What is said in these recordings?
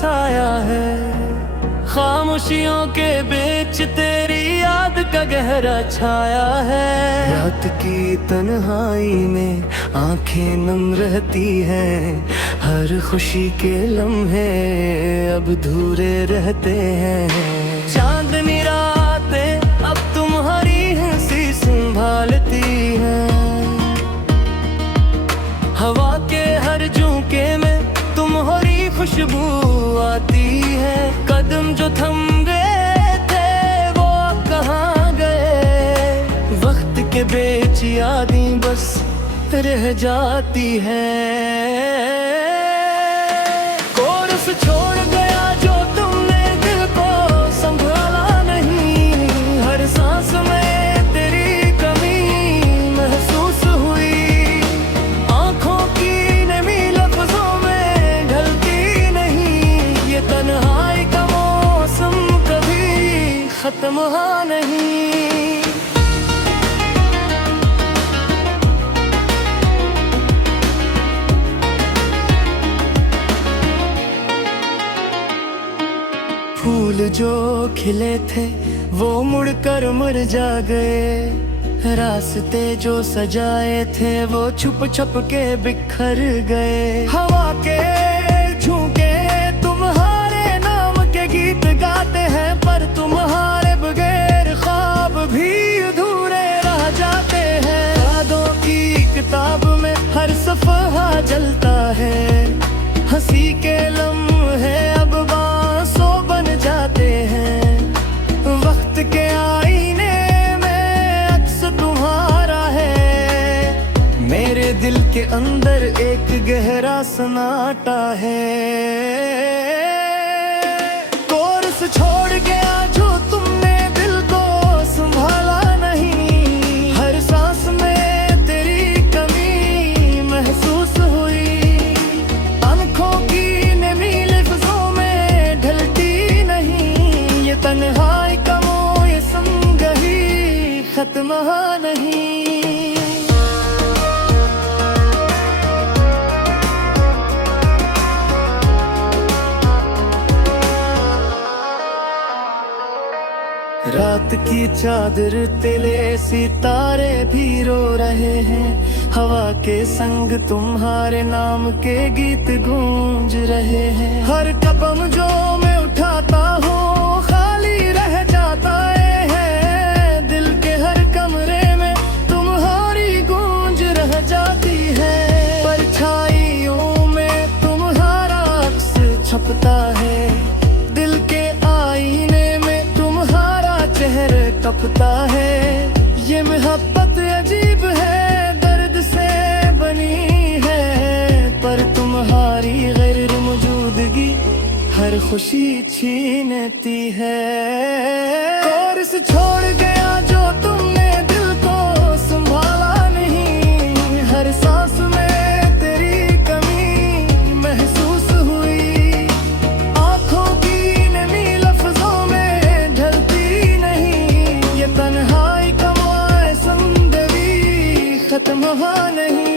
साया है। खामोशियों के बीच तेरी याद का गहरा छाया है। रात की तन्हाई में आंखें नम रहती हैं, हर खुशी के लम्हे अब अधूरे रहते हैं। चांदनी रातें अब तुम्हारी हंसी संभालती हैं, हवा के हर झोंके में तुम्हारी खुशबू आती है। कदम जो थम गए थे वो अब कहाँ गए, वक्त के बीच यादें बस रह जाती है। कोरस छोड़ गया जो तुमने दिल को संभाला नहीं, हर सांस में तेरी कमी महसूस हुई। आंखों की नमी लफ्जों में ढलती नहीं, ये तन्हाई का मौसम कभी खत्म हुआ नहीं। फूल जो खिले थे वो मुड़कर मुरझा गए, रास्ते जो सजाए थे वो छुप छुप के बिखर गए। हवा के झोंके तुम्हारे नाम के गीत गाते हैं, पर तुम्हारे बगैर ख्वाब भी अधूरे रह जाते हैं। यादों की किताब में हर सफ़हा जलता है, हंसी के लम्हे अब बांसों बन जाते हैं। वक्त के आईने में अक्स तुम्हारा है, मेरे दिल के अंदर एक गहरा सन्नाटा है। कोरस छोड़ गया जो तुमने दिल को संभाला नहीं, हर सांस में तेरी कमी महसूस हुई। आंखों की नमी लफ्जों में ढलती नहीं, ये तन्हाई का मौसम कभी खत्म हुआ नहीं। रात की चादर तिले सितारे भी रो रहे हैं, हवा के संग तुम्हारे नाम के गीत गूंज रहे हैं। हर कदम जो मैं उठाता हूँ खाली रह जाता है, दिल के हर कमरे में तुम्हारी गूंज रह जाती है। परछाइयों में तुम्हारा अक्स छपता है, दिल के आईने में तुम्हारा चेहरा कपता है। ये मोहब्बत अजीब है, दर्द से बनी है, पर तुम्हारी गैर मौजूदगी हर खुशी छीनती है। कोरस छोड़ गया जो तुमने दिल को संभाला नहीं, हर सांस में तेरी कमी महसूस हुई। आंखों की नमी लफ्जों में ढलती नहीं, ये तन्हाई का मौसम कभी खत्म हुआ नहीं।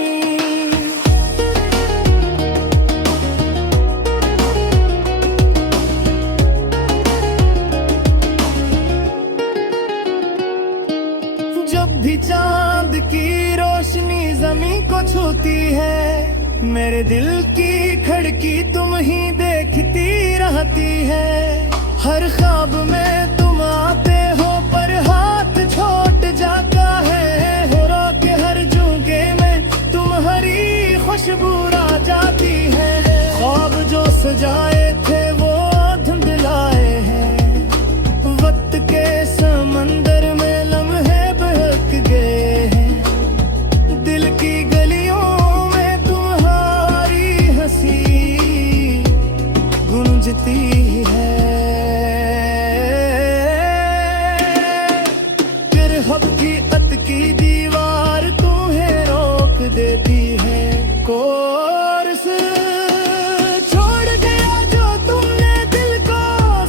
जब भी चांद की रोशनी जमीन को छूती है, मेरे दिल की खिड़की तुम ही देखती रहती है। हर ख्वाब में तुम आते हो पर हाथ छोट जाता है, हो के हर झोंके में तुम्हारी खुशबू आ जाती है। ख्वाब जो सजाए थे वो धुंधलाए हैं, वक्त के समंदर में लम्हे बहक गए हैं। दिल की गलियों में तुम्हारी हंसी गूंजती है। फिर हब की अत की दीवार तुम्हें रोक देती है। कोरस छोड़ गया जो तुमने दिल को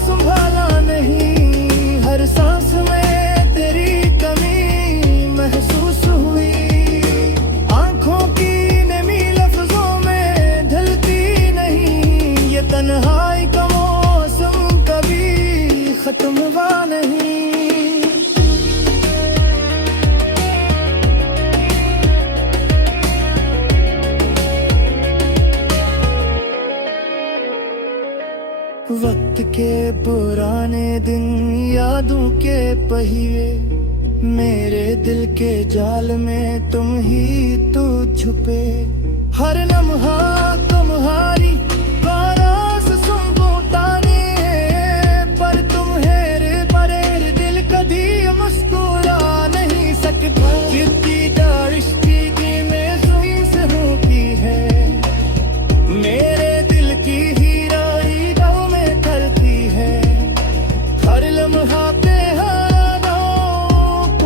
संभाला नहीं, हर सांस में तेरी कमी महसूस हुई। आंखों की नमी लफ्जों में ढलती नहीं, ये तन्हाई का नहीं। वक्त के पुराने दिन यादों के पहिए, मेरे दिल के जाल में तुम ही तो छुपे। हर लम्हा तुम्हारी बारास सुनबो ताने, पर तुम्हारे परेर दिल कभी मुस्कुरा नहीं सकता। जितनी दारिश्ती की में सुई से होती है, मेरे दिल की हीराई गाँव में करती है। हर लम्हा पे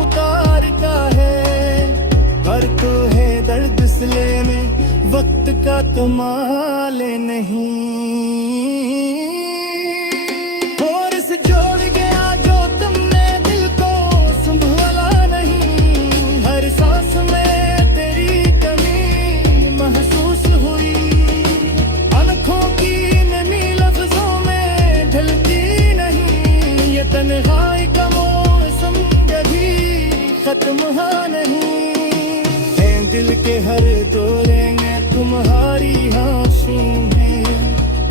उतारता है, पर तो है दर्द सिले में वक्त का कमाल नहीं। और इस जोड़ गया जो तुमने दिल को संभाला नहीं। हर सांस में तेरी कमी महसूस हुई, आँखों की नमी लफ्जों में ढलती नहीं। ये तन्हाई का मौसम कभी खत्म हुआ नहीं। है दिल के हर दौरे में तुम्हारी आंसू है,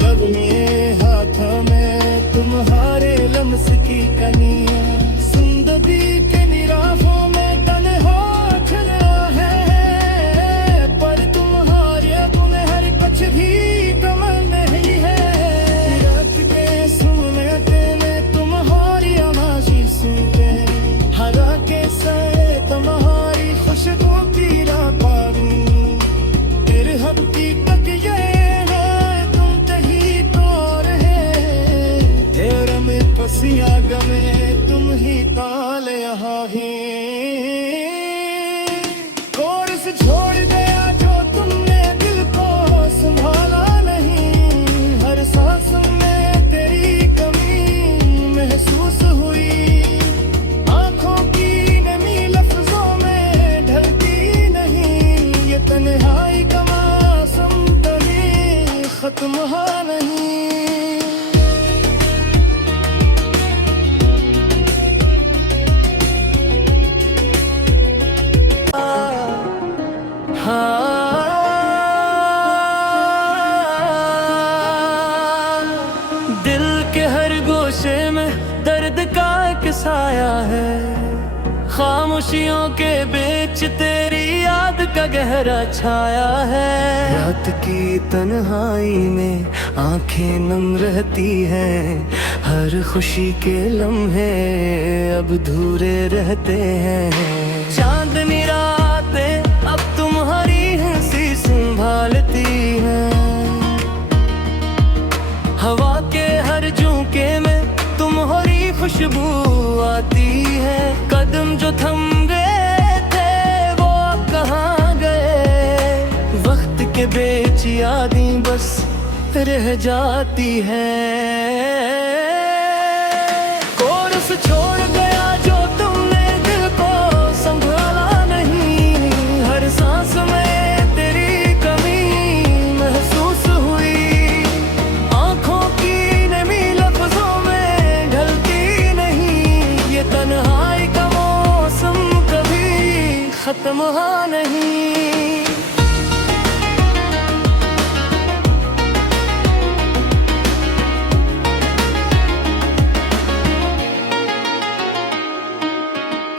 कब मेरे हाथों में तुम्हारे लम्स की कनियां। जिंदगी के निराहों में तन्हा खड़ा है, पर तुम्हारे हर कुछ भी कमल नहीं है। रात के सुनते में तुम्हारी आवाज़ें सुनते, हरा के सए तुम्हारी खुशबू पीरा पाऊं। तेरे हफ्ती तक ये है तुम तही तोर है, तेरा में पसिया गमे तुम ही ताल यहाँ है। कोर्स छोड़ गया जो तुमने दिल को संभाला नहीं। हर सांस में तेरी कमी महसूस हुई, आँखों की नमी लफ्जों में ढलती नहीं। ये तन्हाई का मौसम कभी खत्म हुआ नहीं। दिल के हर गोशे में दर्द का एक साया है, खामोशियों के बीच तेरी याद का गहरा छाया है। रात की तन्हाई में आंखें नम रहती हैं, हर खुशी के लम्हे अब धूरे रहते हैं। चांदनी रातें अब तुम्हारी हंसी संभालती हैं, हवा के हर झोंके में तुम्हारी खुशबू आती है। कदम जो थम गए थे वो अब कहाँ गए, वक्त के बीच यादें बस रह जाती है। कोर्स छोड़ गया जो तुमने दिल को संभाला नहीं। हर सांस में तेरी कमी महसूस हुई, आँखों की नमी लफ्जों में ढलती नहीं। ये तन्हाई का मौसम कभी खत्म हुआ नहीं।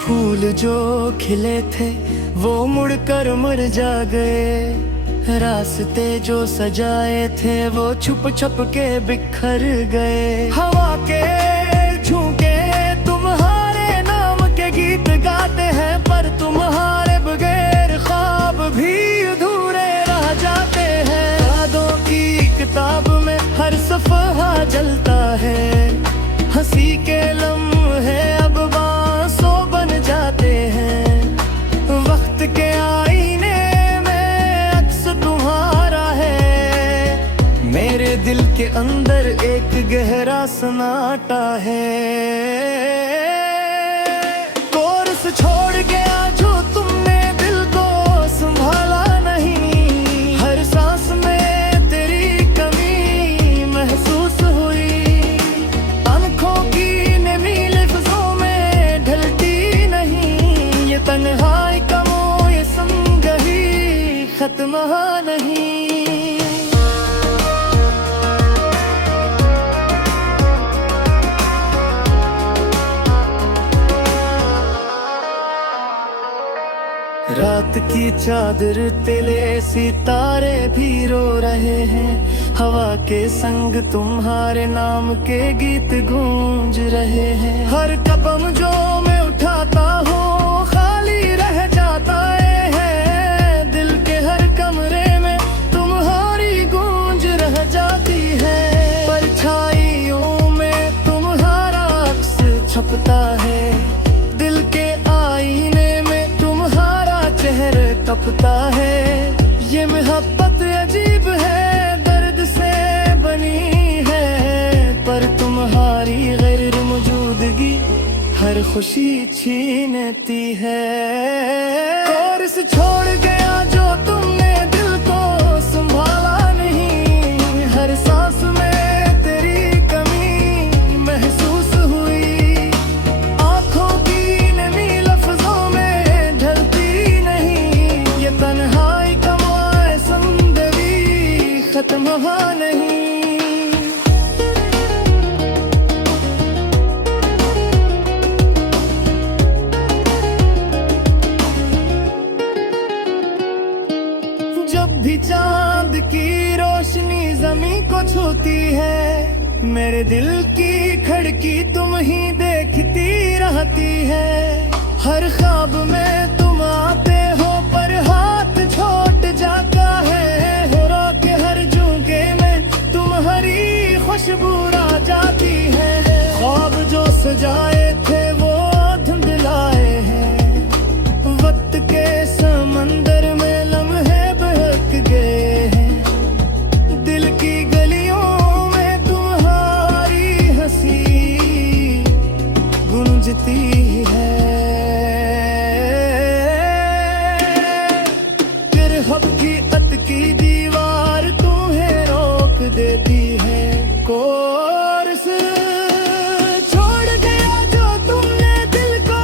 फूल जो खिले थे वो मुड़कर मुरझा गए, रास्ते जो सजाए थे वो छुप छुप के बिखर गए। हवा के झोंके तुम्हारे नाम के गीत गाते हैं, पर तुम्हारे बगैर ख्वाब भी अधूरे रह जाते हैं। यादों की किताब में हर सफ़हा जलता है, हंसी के लम्हे अब बांसों बन जाते हैं। वक्त के आईने में अक्स तुम्हारा है, मेरे दिल के अंदर एक गहरा सन्नाटा है। कोर्स छोड़ गया जो तुमने दिल को संभाला नहीं। हर सांस में तेरी कमी महसूस हुई, आँखों की नमी लफ्ज़ वहाँ नहीं। रात की चादर तेले सितारे भी रो रहे हैं, हवा के संग तुम्हारे नाम के गीत गूंज रहे हैं। हर कदम जो मैं उठाता हूँ खाली रह जाता है, दिल के हर कमरे में तुम्हारी गूंज रह जाती है। परछाइयों में तुम्हारा अक्स छपता है, दिल के आईने चेहरे तपता है। ये मोहब्बत अजीब है, दर्द से बनी है, पर तुम्हारी गैर मौजूदगी हर खुशी छीनती है। और इस छोड़ गया जो तुमने दिल को संभाला नहीं, हर सांस में तेरी कमी महसूस हुई। आंखों की नमी लफ्जों में ढलती तन्हाई कमाए सुंदरी खत्म हुआ नहीं। जब भी चांद की रोशनी जमीन को छूती है, मेरे दिल की खिड़की तुम ही देखती रहती है। हर ख्वाब में तुम आते हो पर हाथ छोट जाता है, हो के हर झुमके में तुम्हारी खुशबू आ जाती है। ख्वाब जो सजाए थे वो धुंधलाए हैं, वक्त के समंदर में लम्हे बहक गए हैं। दिल की गलियों में तुम्हारी हंसी गूंजती है। हकीकत की दीवार तुम्हें रोक देती है। कोर्स छोड़ गया जो तुमने दिल को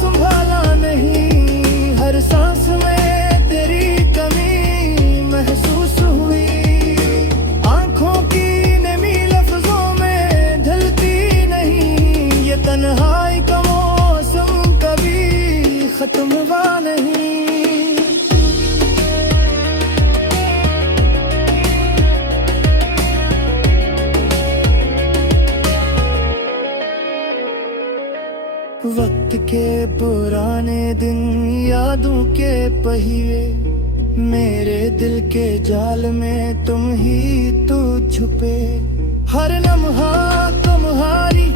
संभाला नहीं, हर सांस में तेरी कमी महसूस हुई। आंखों की नमी लफ्जों में ढलती नहीं, ये तन्हाई का मौसम कभी खत्म हुआ नहीं। वक्त के पुराने दिन यादों के पहिए, मेरे दिल के जाल में तुम ही तो छुपे। हर लम्हा तुम्हारी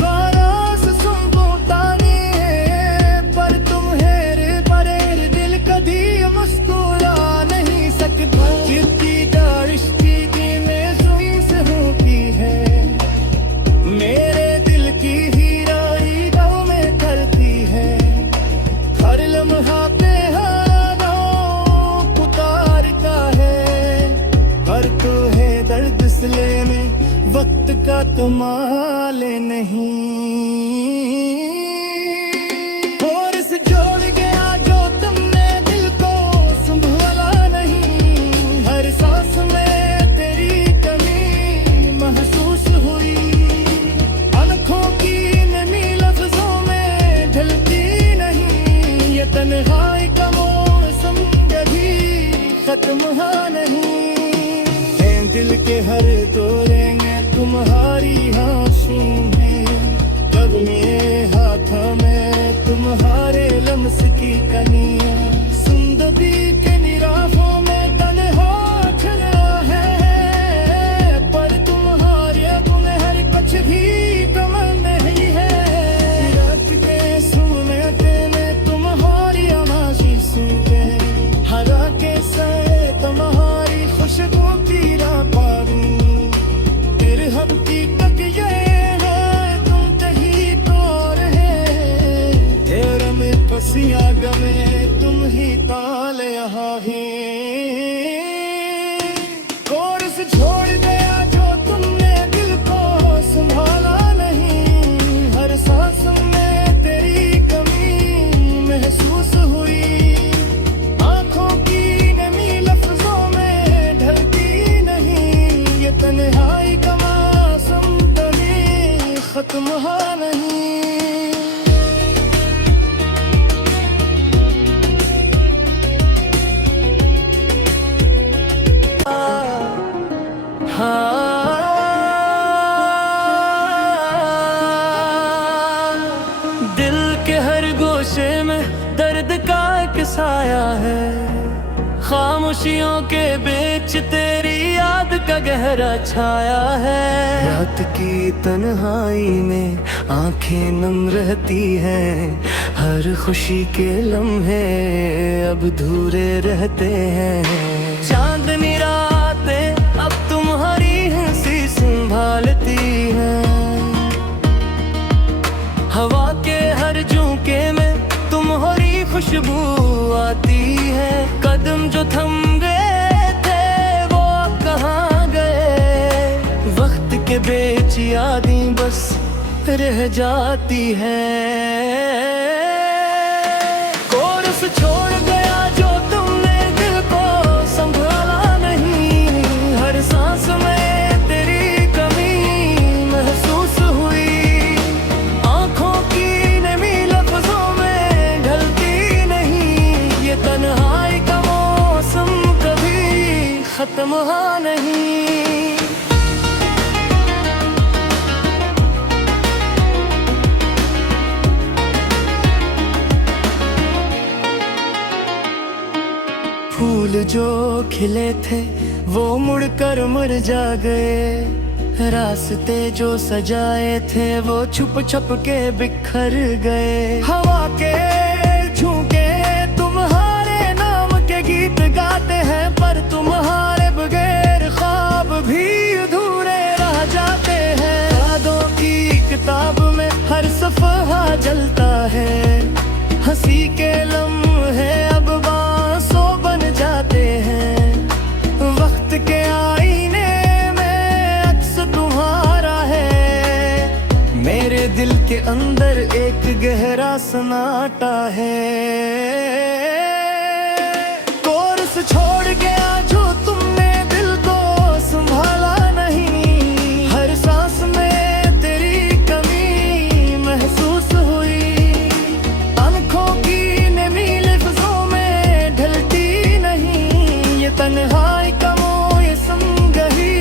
बारास सुनबुतानी है, पर तुम्हें परेर दिल कभी मुस्कुरा नहीं सकता। जितनी रिश्ते की मेज़ुई से होती है, मेरे दिल की में वक्त का कमाल नहीं। और इस जोड़ गया जो तुमने दिल को संभाला नहीं, हर सांस में तेरी कमी महसूस हुई। आंखों की नमी लफ्जों में ढलती नहीं, ये तन्हाई का मौसम कभी खत्म हुआ नहीं। दिल के हर दौरे में तुम्हारी आंसू हैं, कब मेरे हाथों में तुम्हारे लम्स की कनियां। सुंदगी के निराहों में तन्हा खड़ा है, पर तुम्हारे गुण हर कुछ भी कमल नहीं है। रात के सुनते में तुम्हारी आवाज़ें सुनते, हरा के सए तुम्हारी खुशबू की गमे नशे में दर्द का एक साया है। खामोशियों के बीच तेरी याद का गहरा छाया है। रात की तन्हाई में आंखें नम रहती हैं, हर खुशी के लम्हे अब धूरे रहते हैं। चांदनी रातें अब तुम्हारी हंसी संभालती हैं, हवा के हर झोंके में तुम्हारी खुशबू आती है। कदम जो थम गए थे वो कहाँ गए, वक्त के बीच यादें बस रह जाती है। कोर्स छोड़ गया जो तुमने दिल को संभाला नहीं, हर सांस में तेरी कमी महसूस हुई। आंखों की नमी लफ्जों में ढलती नहीं, ये तन्हाई का मौसम कभी खत्म हुआ नहीं। फूल जो खिले थे वो मुड़कर मुरझा गए, रास्ते जो सजाए थे वो छुप छुप के बिखर गए। हवा के झोंके तुम्हारे नाम के गीत गाते हैं, पर तुम्हारे बगैर ख्वाब भी अधूरे रह जाते हैं। यादों की किताब में हर सफ़हा जलता है, हंसी के लम्हे अब बांसों बन जाते हैं। वक्त के आईने में अक्स तुम्हारा है, मेरे दिल के अंदर एक गहरा सन्नाटा है। कोर्स छोड़ गया जो तुमने दिल को संभाला नहीं, हर सांस में तेरी कमी महसूस हुई। आंखों की नमी लफ्जों में ढलती नहीं, ये तन्हाई का मौसम कभी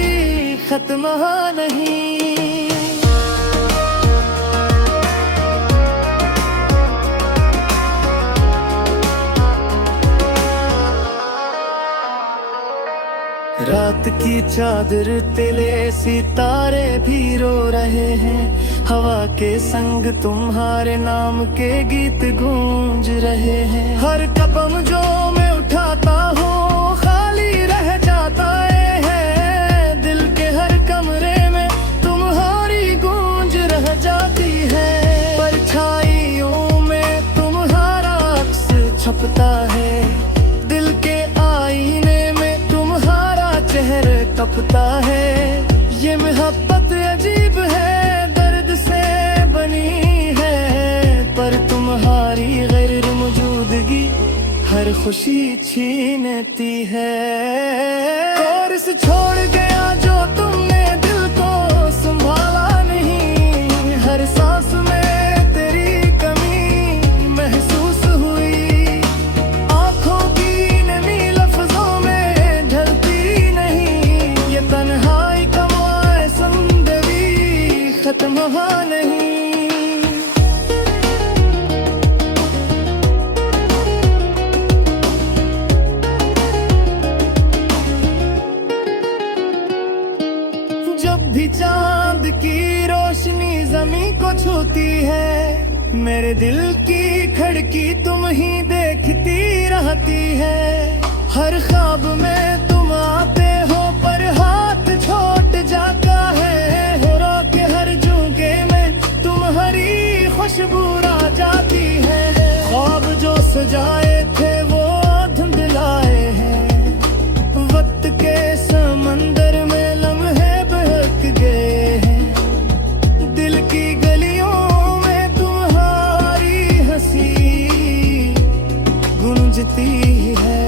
खत्म हुआ नहीं। रात की चादर तिले सितारे भी रो रहे हैं, हवा के संग तुम्हारे नाम के गीत गूंज रहे हैं। हर कदम जो मैं उठाता हूँ खाली रह जाता है, दिल के हर कमरे में तुम्हारी गूंज रह जाती है। परछाइयों में तुम्हारा अक्स छपता है, दिल के आईने में तुम्हारा चेहरा कपता है। ये मोहब्बत अजीब है, दर्द से बनी है, पर तुम्हारी गैर मौजूदगी हर खुशी छीनती है। कोर्स छोड़ गया जो तुमने दिल को संभाला नहीं, हर सांस में तेरी कमी महसूस हुई। आंखों की नमी लफ्जों में ढलती नहीं, ये तन्हाई का मौसम कभी खत्म हुआ नहीं। जब भी चांद की रोशनी जमीन को छूती है, मेरे दिल की खिड़की तुम ही देखती रहती है। हर ख्वाब में तुम आते हो पर हाथ छूट जाता है, रो के हर झोंके में तुम्हारी खुशबू आ जाती है। ख्वाब जो सजाए थे वो धुंधलाए हैं, वक्त के समंदर में लम्हे बहक गए हैं। दिल की गलियों में तुम्हारी हंसी गूंजती है।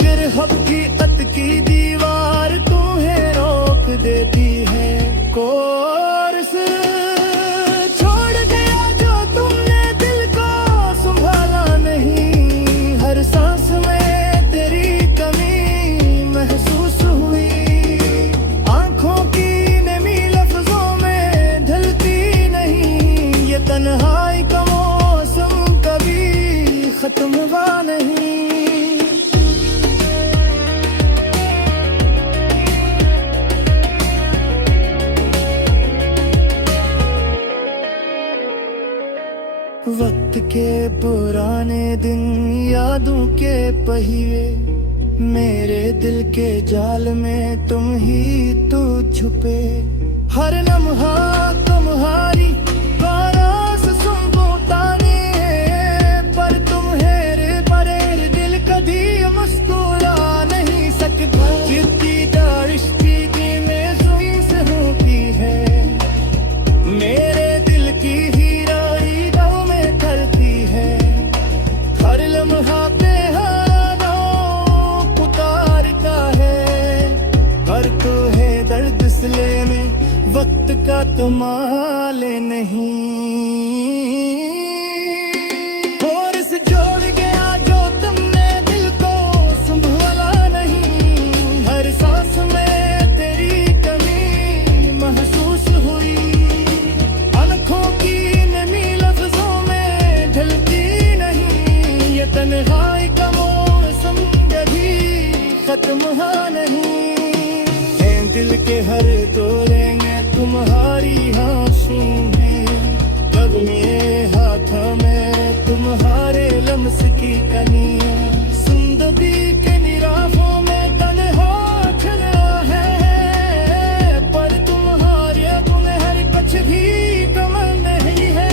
फिर हब की अत की दीवार तुम्हें रोक देती है। कोर्स छोड़ गया जो तुमने दिल को संभाला नहीं, हर सांस में तेरी कमी महसूस हुई। आंखों की नमी लफ्जों में ढलती नहीं, खत्म हुआ नहीं। वक्त के पुराने दिन यादों के पहिए, मेरे दिल के जाल में तुम ही तो छुपे। हर लम्हा तुम्हारी बारास सुनबो ताने, पर तुम्हारे परेर दिल कभी मुस्कुरा नहीं सकता। जितनी दारिश्ती की में सुई से होती है, मेरे दिल की हीराई दव में ढलती है। हर लम्हा पे हारों उतारता है, पर तो है दर्द सिले में वक्त का कमाल नहीं। और से जोड़ गया जो तुमने दिल को संभाला नहीं। हर सांस में तेरी कमी महसूस हुई, आँखों की नमी लफ्जों में ढलती नहीं। ये तन्हाई का मौसम कभी खत्म हुआ नहीं। है दिल के हर दौरे में तुम्हारी आंसू है, कब मेरे हाथ में तुम्हारे लम्स की कनी है। जिंदगी के निराहों में तन्हा खड़ा है, पर तुम्हारे हर कुछ भी कमल नहीं है।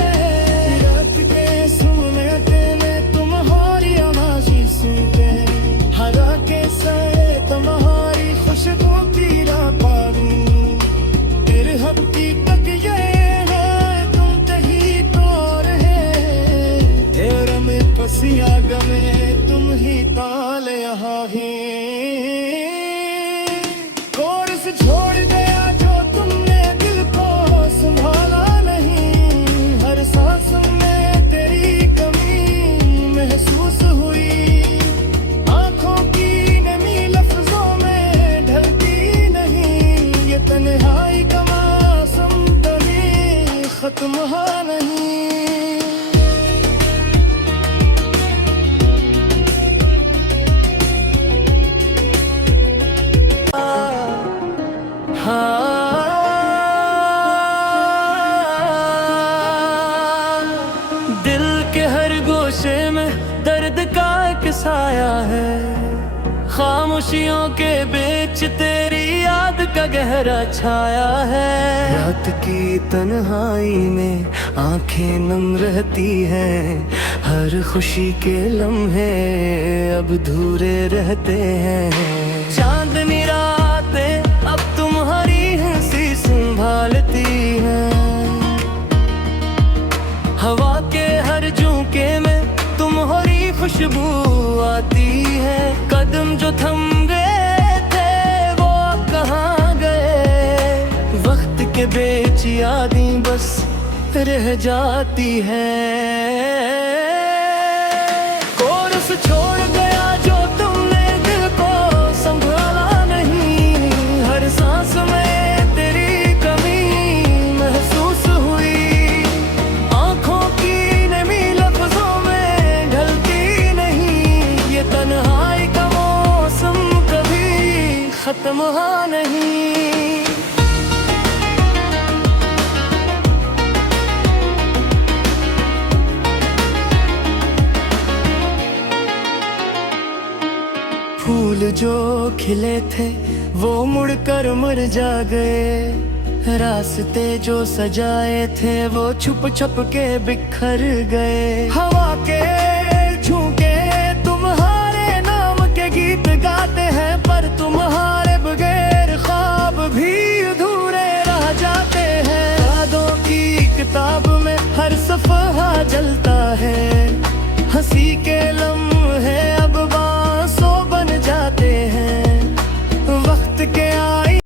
रात के सुनते में तुम्हारी आवाज़ें सुनते, हरा के साए तुम्हारी खुशबू पीरा पानी। तेरे हफ्ती तक ये है तुम तही तौर है, तेरा में पसिया गमे तुम ही ताल यहाँ है। और से छोड़ गया जो तुमने दिल को संभाला नहीं। हर सांस में तेरी कमी महसूस हुई, आँखों की नमी लफ्जों में ढलती नहीं। ये तन्हाई का मौसम कभी खत्म हुआ नहीं। दिल के हर गोशे में दर्द का एक साया है, खामोशियों के बीच तेरी याद का गहरा छाया है। रात की तन्हाई में आंखें नम रहती हैं, हर खुशी के लम्हे अब धूरे रहते हैं। चांदनी रातें अब तुम्हारी हंसी संभालती हैं, हवा के हर झोंके में तुम्हारी खुशबू आती है। कदम जो थम गए थे वो कहाँ गए, वक्त के बीच यादें बस रह जाती है। कोरस छोड़ गया जो तुमने दिल को संभाला नहीं। हर सांस में तेरी कमी महसूस हुई, आँखों की नमी लफ्जों में ढलती नहीं। ये तन्हाई का मौसम कभी खत्म हुआ नहीं। फूल जो खिले थे वो मुड़कर मर जा गए, रास्ते जो सजाए थे वो छुप छुप के बिखर गए। हवा के